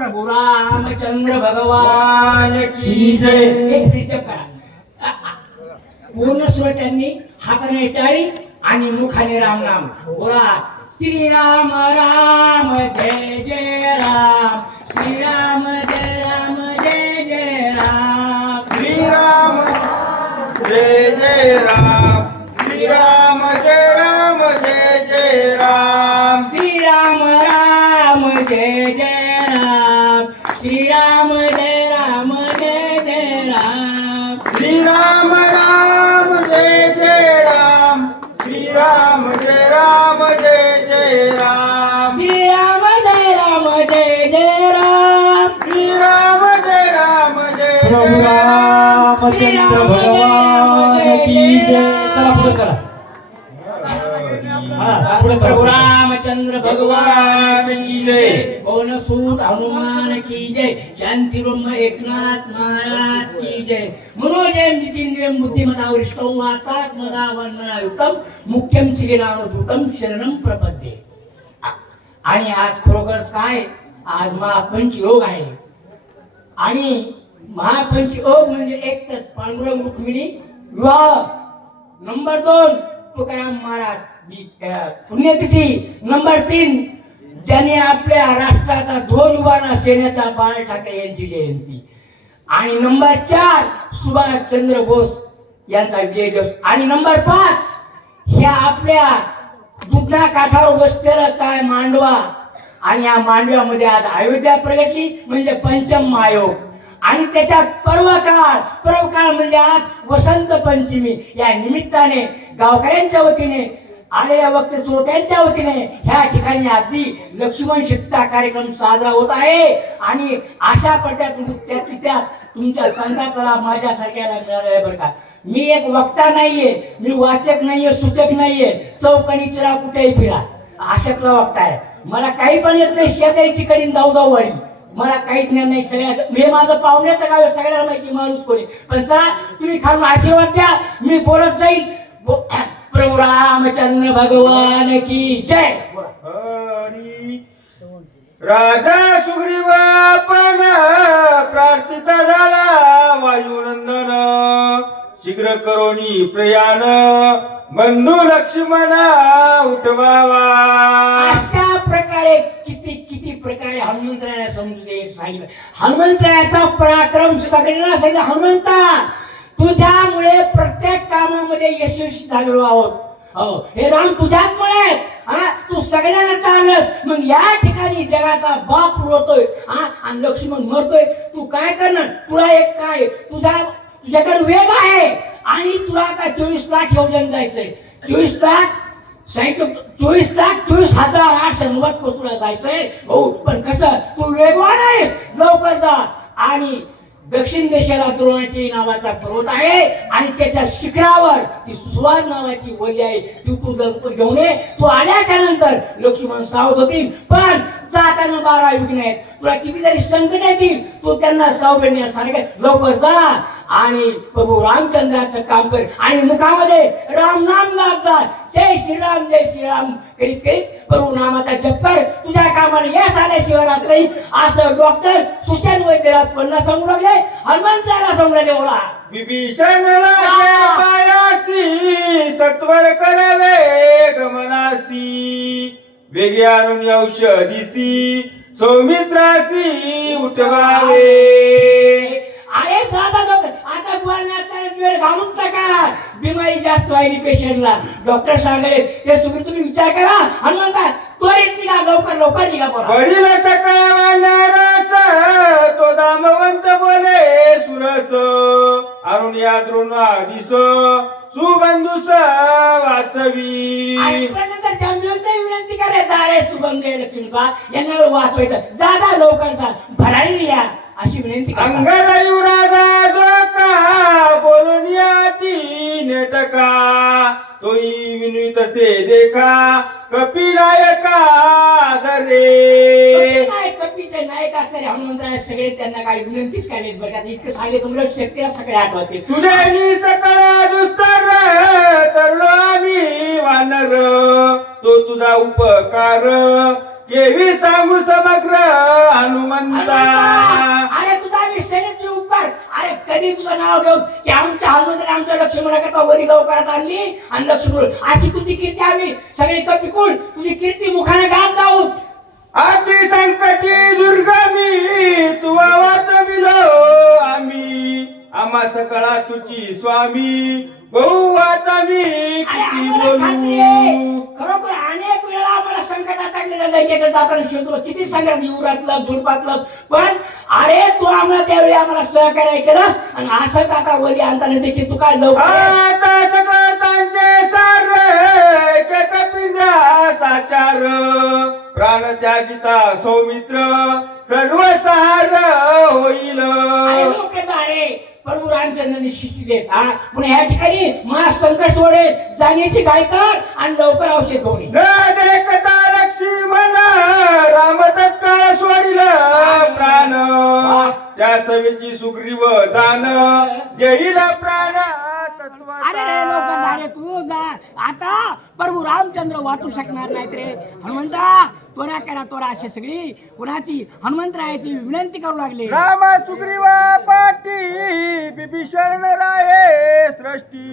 प्रभू रामचंद्र भगवान की जय. एक रिचप करा. पूर्ण स्वर त्यांनी हाताने टाळी आणि मुखाने राम नाम बोला. श्रीराम राम जय जय राम. श्रीराम जय राम जय जय राम. श्रीराम जय जय राम. श्रीराम जय राम जय जय राम. श्रीराम राम जय जय राम. श्रीराम जय राम जय जय राम. श्रीराम राम जय जय राम. श्रीराम जय राम जय जय राम. श्रीराम जय राम जय जय राम. श्रीराम जय राम जय प्रभू जय राम. रामचंद्र भगवान की जय. चला पुढे करा. पुढे करा. प्रभू रामचंद्र भगवान की जय. जय. पवनसूत हनुमान की जय. शांती ब्रह्म एकनाथ महाराज की जय. मनोजयं जितेंद्रियं बुद्धिमतां वरिष्ठं वातात्मना वंदनायुक्तं मुख्यं श्रीरामदूतं शरणं प्रपद्ये. आणि आज खरोखर काय आज महापंच योग आहे. आणि महापंच योग म्हणजे एक तर पांडुरंग रुक्मिणी विवाह. नंबर 2 तुकाराम महाराज पुण्यतिथी. नंबर 3 ज्यांनी आपल्या राष्ट्राचा ध्वज उभारला सेनेचा बाळ ठाकरे यांची जयंती. आणि नंबर 4 सुभाषचंद्र बोस यांचा विजय दिवस. आणि नंबर 5 ह्या आपल्या दुधना काठावर बसलेला काय मांडवा. आणि या मांडव्यामध्ये आज अयोध्या प्रगटली म्हणजे पंचम महायोग. आणि त्याच्यात पर्वकाळ म्हणजे आज वसंत पंचमी. या निमित्ताने गावकऱ्यांच्या वतीने आलेल्या वक्त श्रोत्यांच्या वतीने ह्या ठिकाणी अगदी लक्ष्मण शक्तीचा कार्यक्रम साजरा होत आहे. आणि अशा पडत्यात तुमच्या संघाचा माझ्यासारख्याला मिळाला आहे बरं का. मी एक वक्ता नाहीये, मी वाचक नाहीये, सूचक नाहीये. चौकणी चिरा कुठेही फिरा अशातला वक्ता आहे. मला काही पण येत नाही. शेजारीची कडीन जाऊ वाढी मला काही ज्ञान नाही. सगळ्या मी माझं पाहुण्याचं गाव सगळ्याला माहिती माणूस कोणी. पण चला तुम्ही खालून आशीर्वाद द्या. मी बोलत जाईल. प्रभू रामचंद्र भगवान की जय. हरी राजा सुग्रीव आपण प्रार्थित झाला वायुनंदन. शीघ्र करोनी प्रयाण बंधू लक्ष्मण उठवावा. अशा प्रकारे किती प्रकारे हनुमंतरायाला समजून सांगितलं. हनुमंतरायाचा पराक्रम सगळ्यांना सांगितलं. हनुमंता तुझ्यामुळे प्रत्येक कामामध्ये यशस्वी झालेलो आहोत. हो हे राम तुझ्याचमुळे. तू सगळ्यांना टाळलंस. मग या ठिकाणी जगाचा बाप रोतोय आणि लक्ष्मण मरतोय. तू काय करणार. तुला एक काय तुझ्याकडे वेग आहे. आणि तुला का 24 लाख योजन जायचंय. 24,24,24,890 तुला जायचंय. हो पण कसं तू वेगवान आहेस. लवकर जा. आणि दक्षिण देशाला द्रोणाची नावाचा पर्वत आहे. आणि त्याच्या शिखरावर ती सुवाद नावाची वली आहे. तू लवकर घेऊन ये. तू आल्याच्या नंतर लक्ष्मण सावध होतील. पण जाताना 12 विघ्न आहेत. तुला कितीतरी संकट येतील. तू त्यांना सावधण्यासारखे लवकर जा. आणि प्रभू रामचंद्राचं काम कर. आणि मुखामध्ये राम नाम गात जा. जय श्रीराम करीत करीत प्रभू नामाचा जप कर. तुझ्या कामाला यश आल्याशिवाय राहत नाही. असं डॉक्टर सुशांत वैद्यराज पन्ना सांगू लागले. हनुमंताला सांगू लागले. बोला विभीषणला पायासी सत्वर करावे गमनासी. वेगे आणून औषधीसी सौमित्रासी उठवावे. अरे दादा आता बोलण्याचा वेळ घालून टाका. बिमारी जास्त व्हायली पेशंटला. डॉक्टर सांगले ते सुद्धा तुम्ही विचार करा. हनुमंता त्वरित निघा. लवकर निघा. बोला वडील सकाळवानरस तो दामवंत बोले सुरस. अरुण या द्रोणाधीस सुबंधुस वाचवी. विनंती करायचं. अरे सुगंधे लक्ष्मीबा यांना वाचवायचं. जा लवकर जा. भरायला या अशी विनंती. अंगद युवराजा जोका बोलून याती नेटका. तोई विनुई तसे देखा कपिनायका धरे. कपीचे नायक असणारे हनुमंतराय सगळे त्यांना काही विनंतीच काय बरं का. इतकं सांगे तुम्हाला शक्तीला सगळे आठवते. तुझ्यानी सकळ दुस्तर तरलो आम्ही वानर. तो तुझा उपकार केवी सांगू समग्र हनुमंता. अरे तुझा विषयाची उपकार. अरे कधी तुझं नाव घेऊन की आमच्या हनुमंताने आमच्या लक्ष्मणाकरता वरी लवकरात आणली आणि लक्ष्मण अशी तुझी कीर्ती आम्ही सगळी कपिकुल तुझी कीर्ती मुखाने गात जाऊ. आधी संकटी दुर्गमी तू वाचविलो आम्ही आम्हा सकळा तुझी स्वामी बहु वाचावी अरे किती आम्हाला खात्री आहे. बोलू. खरोखर अनेक वेळा आम्हाला संकटात टाकलेल्या लंकेकडे जाताना शिवतो किती संकटात युवरातलं झुडपातलं पण अरे तू आम्हाला त्यावेळी आम्हाला सहकार्य केलंस आणि असंच आता वरी आणताना देखील तू काय लवकर आता सकळांचे सार के कपिंद्रा साचार प्राण त्यागिता सौमित्र सर्व सहार होईल. अरे लवकर जा रे प्रभू रामचंद्रांनी शिष्य देत हा पुन्हा या ठिकाणी मा संकट सोडे जाण्याची काय कर आणि लवकर औषध घेऊन ये. न देखता लक्ष्मण राम तत्काळ सोडिल प्राण त्या सवेची सुग्रीव दान देईल प्राण अरे रे लवकर जा रे तू जा आता प्रभू रामचंद्र वाचू शकणार नाहीत रे हनुमंता त्वरा करा त्वरा असे सगळी कुणाची हनुमंतरायाची विनंती करू लागले. राम सुग्रीवा पाटी बिभीषण राये सृष्टी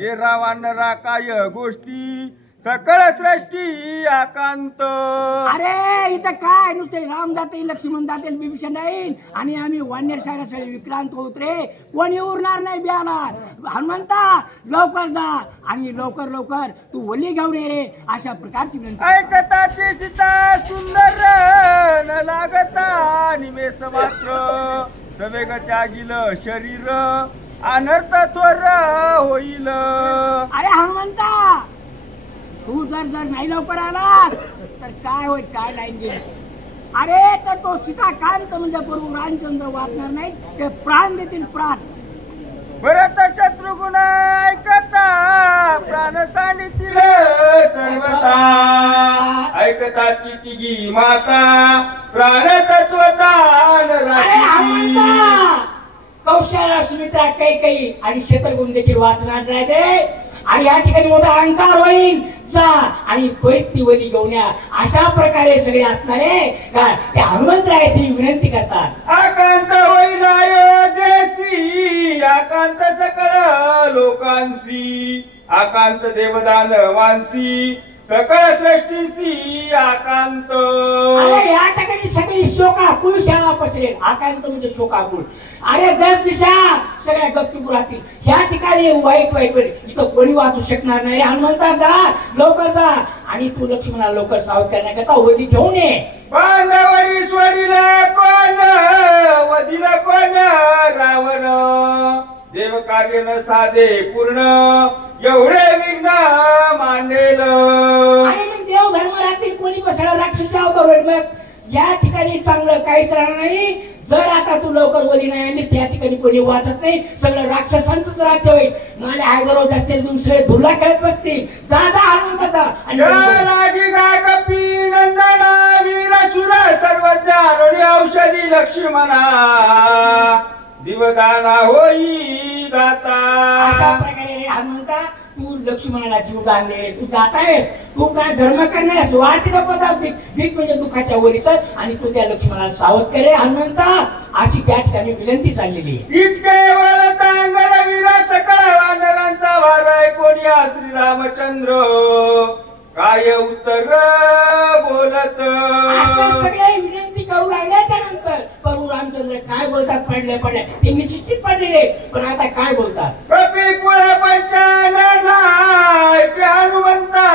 हे रावण काय गोष्टी सकळ सृष्टी आकांत. अरे इथं काय नुसते राम जाते लक्ष्मण जाते बिभीषण जाईल आणि आम्ही वानर सारा सगळे विक्रांत होत रे कोणी उरणार नाही बियाणार. हनुमंता लवकर जा आणि लवकर लवकर तू वली घेऊन ये रे अशा प्रकारची विनंती. ऐकताची सीता सुंदर न लागता निमेष मात्र सवेग त्यागिल शरीर अनर्थ थोर होईल. अरे हनुमंता तू जर नाही लवकर आलास तर काय होईल काय लाईन गेली. अरे तर तो सीताकांत म्हणजे प्रभू रामचंद्र वाचणार नाही ते प्राण देतील प्राण. भरत शत्रुघ्न ऐकता प्राण सांडितील सर्वता ऐकताची तिघी माता प्राण तत्वदान अरे राखीची. हनुमंता कौशल्या सुमित्रा काही आणि शत्रुघ्न देखील वाचणार नाही ते आणि या ठिकाणी मोठा अहंकार होईल जा आणि ती वली घेऊन या अशा प्रकारे सगळे असणारे काय ते हनुमंतरायाची विनंती करतात. आकांत होईल अयोध्येसी आकांत सकळ लोकांची आकांत देवदान वांसी सकळ सृष्टीची आकांत. अरे या ठिकाणी सगळी शोकाकुळ शाळा पसरेल. आकांत म्हणजे शोकाकुळ. अरे दस दिशा सगळ्या गप्पी राहतील. ह्या ठिकाणी वाईट वाईट इथं कोणी वाचू शकणार नाही. हनुमंता जा लवकर जा आणि तू लक्ष्मणाला लवकर सावध करण्याकरता वधी घेऊन ये. बांधवडी सोडिल कोण वदिल कोण रावण देव कार्य न साधे पूर्ण एवढे विघ्न मांडेल. आणि मग देव धर्म राहतील कोणी बसणार राक्षस अवतार होईल. मग या ठिकाणी चांगलं काहीच राहणार नाही. जर आता तू लवकर वली नाही आणलीस त्या ठिकाणी कोणी वाचत नाही सगळं राक्षसांचंच राज्य होईल. नाले आगरोध असतील दुसरे धुला खेळत बसतील. जा जा हनुमंताचा लागी गा कपी नंदना वीर सुर सर्वज्ञ औषधी लक्ष्मणा दिवदाना होई दाता. अशा प्रकारे रे हनुमंता तू लक्ष्मणाला जीव दान दे. तू जात आहेस तू काय धर्म करण्यास वाटत पदार्थ भीक म्हणजे दुःखाच्या वरीचं आणि तू त्या लक्ष्मणाला सावध करे हनुमंता अशी त्या ठिकाणी विनंती चाललेली आहे. इतके वळतांगण वीर सकळ वानरांचा वाराय कोणी श्री रामचंद्र काय उत्तर बोलत. असं सगळे विनंती करू लागल्याच्या नंतर प्रभू रामचंद्र काय बोलतात पडले ते निश्चित पडलेले पण आता काय बोलतात. कपी कुळ पंचानन हनुमंता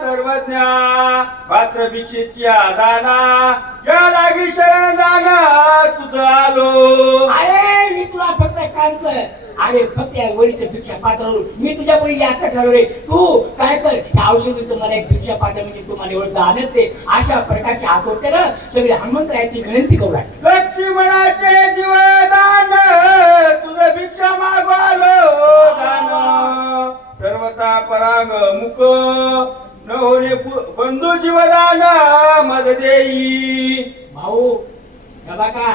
सर्वज्ञा पात्र भिक्षेची दाना या लागी शरण जाना तुझं आलो. अरे मी तुला फक्त कांच अरे फक्त या वरीचं भिक्षा पात्र मी तुझ्या वरी याचं ठरवले. तू काय कर या औषधी तुम्हाला एक भिक्षा पात्र म्हणजे तुम्हाला एवढं दानच ते अशा प्रकारचे आकोटे ना सगळे हनुमंतरायाची विनंती करू लागले. लक्ष्मणाचे जीवदान तुझं भिक्षा मागवालो दान सर्वता परांग मुख न होणे बंधू जीवदान मद देई. भाऊ का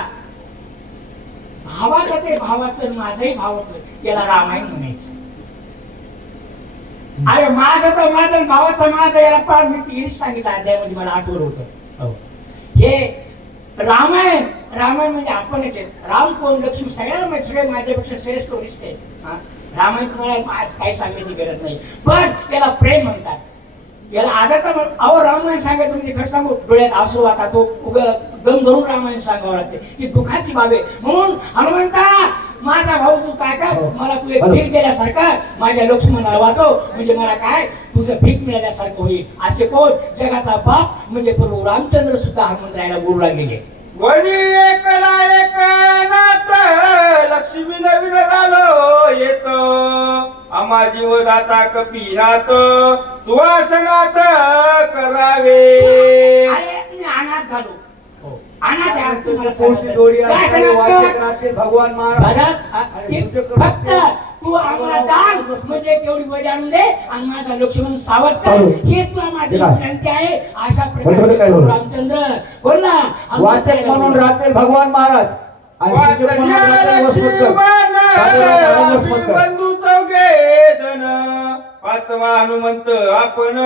भावाचं ते भावाचं माझंही भावाचं याला रामायण म्हणायचं. अरे माझं तर माझं भावाचं माझं याला पार मी सांगितलं अध्यायामध्ये मला आठवलं होतं. रामायण रामायण म्हणजे आपणच आहे. राम कोण लक्ष्मी सगळ्यांना माहिती, सगळे माझ्यापेक्षा श्रेष्ठ टुरिस्ट आहे. हा? रामायण तुम्हाला आज काही सांगायची गरज नाही, पण त्याला प्रेम म्हणतात, याला आदर अहो रामायण सांगायचं म्हणजे खरं सांगू डोळ्यात आसरू आता तो दम धरून रामायण सांगावं लागते, ही दुःखाची बाब आहे. म्हणून हनुमंता माझा भाऊ तू काय कर, मला तू एक भीक दिल्यासारखा माझ्या लक्ष्मणाला वाचव, म्हणजे मला काय तुझं भीक मिळाल्यासारखं होईल. असे कोण जगाचा बाप म्हणजे प्रभू रामचंद्र सुद्धा हनुमंतरायाला बोलू लागलेले. वणी एकला एक नाथ लक्ष्मी नवीन झालो येत, आम्हा जीवदाता कपिनाथ सुवासनाथ करावे. अरे मी अनाथ झालो, अनाथ आहे. तुम्हाला कोणती जोडी काय आहे? सांगत वाचक राहते भगवान महाराज. फक्त तू आम्हाला दान म्हणजे केवढी वजा आणून दे आणि माझा लक्ष्मण सावध कर, चालू. हे तुला माझी दिला. विनंती आहे. अशा बरोबर काय प्रकारे बोलला? रामचंद्र बोलला. वाचक म्हणून राहते भगवान महाराज आणि शिक्षक म्हणून राहते वसमतकर. बाजीराव वसमतकर. बंधू चौघे जण पाचवा हनुमंत आपण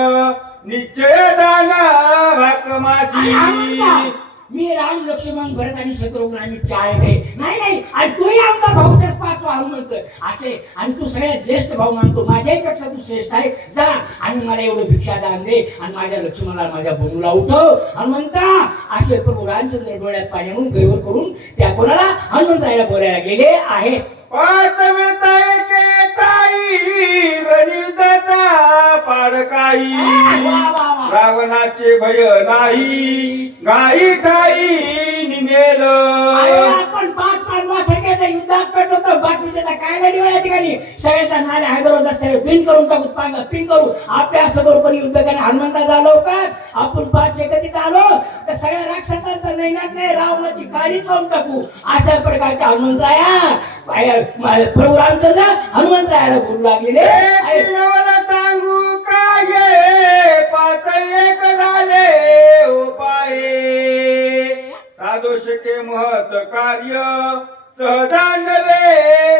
निश्चय दान भाक आणि माझी. हनुमंता, मी राम लक्ष्मण भरत आणि शत्रुघ्न आम्ही चार आहे. नाही आणि तूही आमचा भाऊचाच पाचवा हनुमंत असे, आणि तू सगळ्यात ज्येष्ठ भाऊ मानतो, माझ्यापेक्षा तू श्रेष्ठ आहे. जा आणि मला एवढं भिक्षा दान दे आणि माझ्या लक्ष्मणाला माझ्या बंधूला उठव हनुमंता. असे प्रभू रामचंद्र डोळ्यात पाणी आणून गैवर करून त्या कोणाला हनुमंताला बोलायला गेले आहेत. पाच मिळताय के ताई रणिताचा पाडकाई, वा, वा, वा. रावणाचे भय नाही गाई ठाई निमेल. अरे आपण पाच पांडवासारख्याच्या युद्धात पेटलो तर बाकीच्या काय गाडी या ठिकाणी सगळ्याचा नाल्या हैदराबाद असते पिन करून टाकू, पिन करू आपल्या समोर कोणी युद्ध करा. हनुमंता झालो का आपण पाच एकत्रित आलो तर सगळ्या राक्षसांचा नैनाट नाही, रावणाची काळी चावून टाकू. अशा प्रकारच्या हनुमंतराया प्रभू रामचंद्र हनुमंतरायाला बोलू लागलेले आहे. मला सांगू काय पाच एक झाले उपाये, साधोषके महत कार्य सहजानवे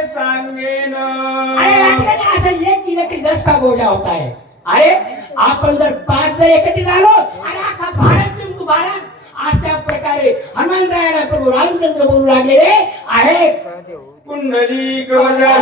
सांगेन. अरे या ठिकाणी असं एक इलेक्ट्रिक दसका गोजा होता है. अरे आपण जर पाच जर एकत्रित आलो आणि अख्खा भारत जिंकू भारत, अशा प्रकारे हनुमंतरायाला प्रभू रामचंद्र बोलू लागलेले आहे. कुंडली कवचा